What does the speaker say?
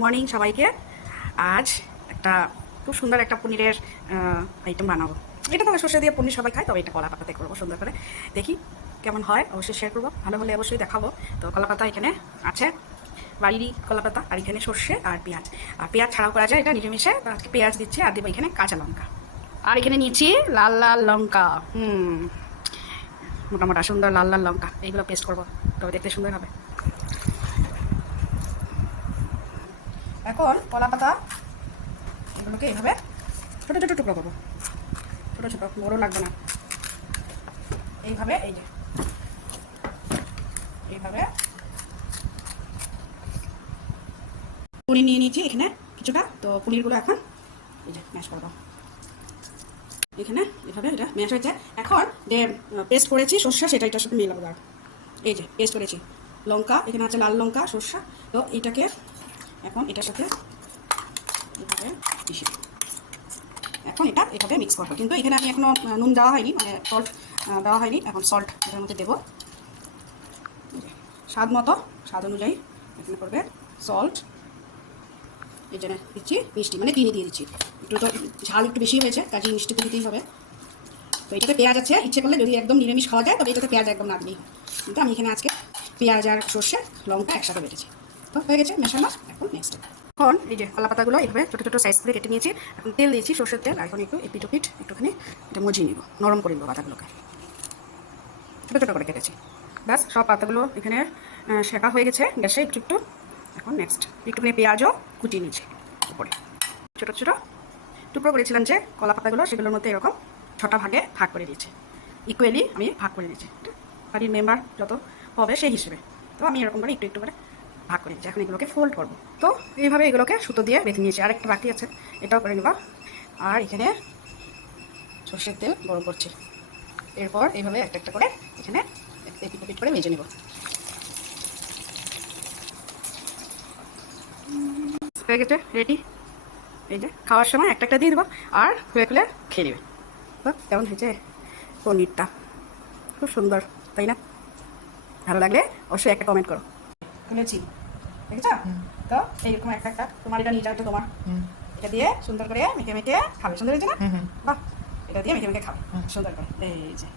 Morning সবাইকে। আজ একটা খুব সুন্দর একটা পনিরের আইটেম বানাবো। এটা তো সর্ষে দিয়ে পনির সবাই খায়, তবে এটা কলা পাতাতে করবো সুন্দর করে। দেখি কেমন হয়, অবশ্যই শেয়ার করবো। ভালো হলে অবশ্যই দেখাবো। তো কলা পাতা এখানে আছে, বাড়িরই কলা পাতা, আর এখানে সর্ষে আর পেঁয়াজ। আর পেঁয়াজ ছাড়াও করা যায় এটা নিরামিষে। আজকে পেঁয়াজ দিচ্ছি, আর দেবো এখানে কাঁচা লঙ্কা। আর এখানে নিয়েছি লাল লাল লঙ্কা। মোটামোটা সুন্দর লাল লাল লঙ্কা, এইগুলো পেস্ট করবো, তবে দেখতে সুন্দর হবে। এখন কলা পাতা এগুলোকে এইভাবে ছোটো ছোটো টুকরো করবো, ছোটো ছোটো, বড়ো লাগবে না। এইভাবে এই যে এইভাবে পনির নিয়ে নিয়েছি এখানে কিছুটা। তো পনিরগুলো এখন এই যে ম্যাশ করবো। এখানে এভাবে এটা ম্যাশ হয়েছে। এখন যে পেস্ট করেছি সর্ষে, সেটা এটার সাথে মিলাবো। আর এই যে পেস্ট করেছি লঙ্কা, এখানে আছে লাল লঙ্কা, সর্ষে। তো এইটাকে এখন এটার সাথে এভাবে মিশিয়ে এখন এটা এভাবে মিক্স করবো। কিন্তু এখানে আমি এখনো নুন দেওয়া হয়নি, মানে সল্ট দেওয়া হয়নি। এখন সল্ট এটার মধ্যে দেবো স্বাদ মতো, স্বাদ অনুযায়ী এখানে করবে সল্ট। এই জন্য দিচ্ছি মিষ্টি, মানে চিনি দিয়ে দিচ্ছি। একটু তো ঝাল একটু বেশি হয়েছে, কাজে মিষ্টি তো দিতেই হবে। তো এটাতে পেঁয়াজ আছে, ইচ্ছে করলে যদি একদম নিরামিষ খাওয়া যায় তবে এটাতে পেঁয়াজ একদম না দিলেই হয়। কিন্তু আমি এখানে আজকে পেঁয়াজ আর সর্ষে লঙ্কা একসাথে বেটেছি। তো হয়ে গেছে মেশানো। এখন নেক্সট এখন এই যে কলা পাতাগুলো এইভাবে ছোটো ছোটো সাইজ করে কেটে নিয়েছি। এখন তেল দিয়েছি, সর্ষের তেল। এখন একটু এপিট ওপিট একটুখানি এটা মজিয়ে নিব, নরম করে নেবো পাতাগুলোকে। ছোটো ছোটো করে কেটেছি। ব্যাস সব পাতাগুলো এখানে শেখা হয়ে গেছে গ্যাসে একটু একটু। এখন নেক্সট একটুখানি পেঁয়াজও কুচিয়ে নিয়েছি উপরে, ছোটো ছোটো টুকরো করেছিলাম যে কলা পাতাগুলো, সেগুলোর মধ্যে এরকম 6টা ভাগে ভাগ করে দিয়েছি। ইকুয়ালি আমি ভাগ করে দিয়েছি, বাড়ির মেম্বার যত হবে সেই হিসেবে। তো আমি এরকম করে একটু একটু করে ভাগ করে দিচ্ছি। এখন এগুলোকে ফোল্ড করবো। তো এইভাবে এগুলোকে সুতো দিয়ে বেঁধে নিয়েছি। আর একটা বাকি আছে, এটাও করে নেবা। আর এখানে সর্ষের তেল গরম করছি। এরপর এইভাবে একটা একটা করে এখানে এপিট ওপিট করে ভেজে নেব। হয়ে গেছে রেডি। এই যে খাওয়ার সময় একটা একটা দিয়ে দেবো, আর খুলে খুলে খেয়ে নেবে। তো কেমন হয়েছে পনিরটা? খুব সুন্দর, তাই না? ভালো লাগলে অবশ্যই একটা কমেন্ট করো। খুলেছি, দেখেছো? তো এইরকম একটা একটা তোমার এটা নিয়ে যাও, তো তোমার এটা দিয়ে সুন্দর করে মেখে মেখে খাবে। সুন্দর হয়েছে না? বাহ, এটা দিয়ে মেখে মেখে খাবে সুন্দর করে। এই যে